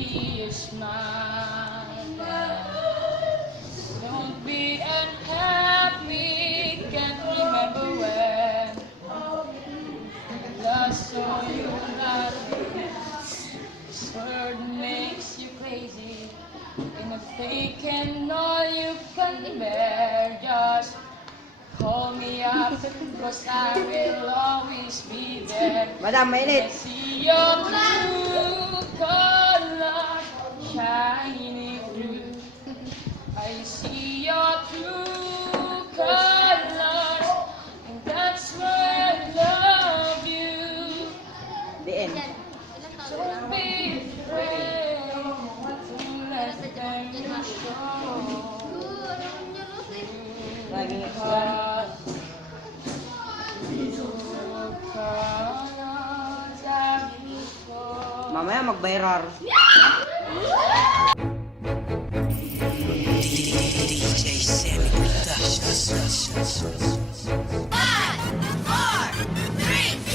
be a smile. Don't be unhappy, can't remember when last saw you not. This word makes you crazy, and if taken all you can bear, just call me up, cause I will always be there. Madam, mainit. I see your blue color shining through. I see your true colors, and that's why I love you. The end. Don't be afraid to let them show. Lagi ngeksplor. Mamaya mag-viral. DJ Sammy Productions. 5, 4, 3,